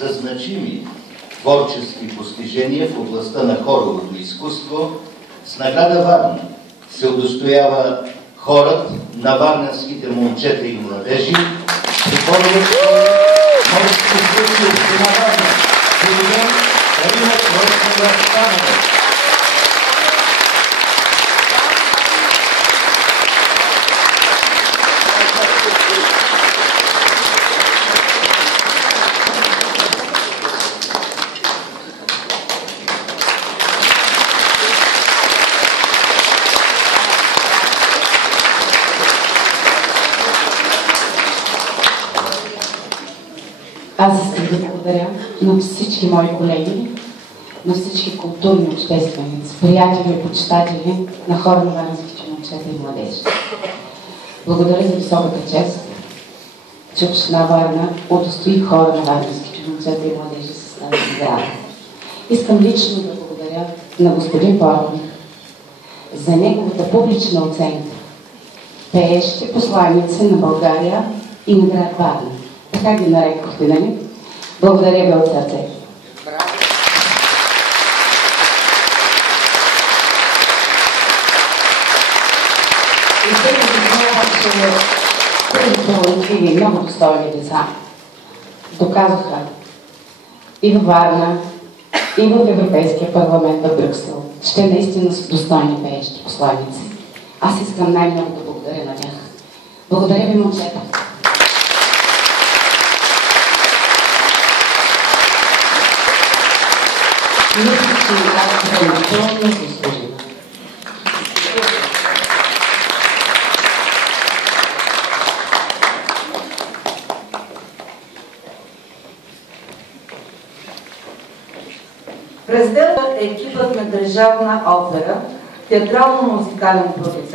за значими творчески постижения в областта на хоровото изкуство с награда Варна се удостоява хорът на варненските момчета и младежи при хоровата школа Морски изкуство в община Варна. Благодаря, Карина Творчева-Станова. Аз искам да благодаря на всички мои колеги, на всички културни общественици, приятели и почитатели на хора на варненските момчета и младежи. Благодаря за високата чест, че община Варна удостои хора на варненските момчета и младежи с тази награда. Искам лично да благодаря на господин Порник за неговата публична оценка. Пеещи посланици на България и на град Варна. Така ги нарекохте, нали? Благодаря ви от сърце. И сега се знае, че тези талантливи, много достойни деца доказаха и в Варна, и в Европейския парламент в Брюксел, че наистина са достойни пеещи посланици. Аз искам най-много да благодаря на тях. Благодаря ви, момчета. Мисля, че аз съм напълно заслужена. Президентът е екипът на Държавна опера, театрално-музикален продуцент.